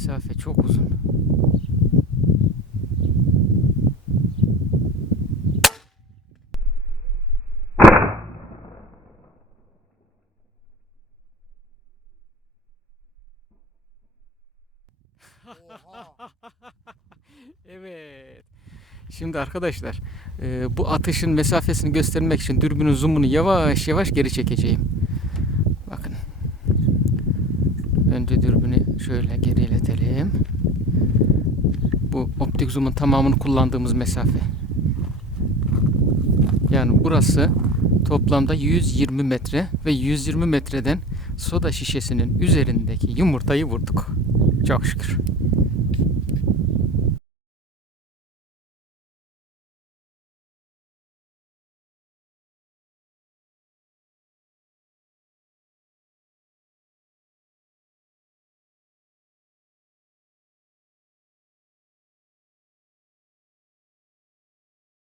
mesafe çok uzun. evet. Şimdi arkadaşlar e, bu atışın mesafesini göstermek için dürbünün zoomunu yavaş yavaş geri çekeceğim. Önce dürbünü şöyle geriletelim. Bu optik zoom'un tamamını kullandığımız mesafe. Yani burası toplamda 120 metre ve 120 metreden soda şişesinin üzerindeki yumurtayı vurduk. Çok şükür.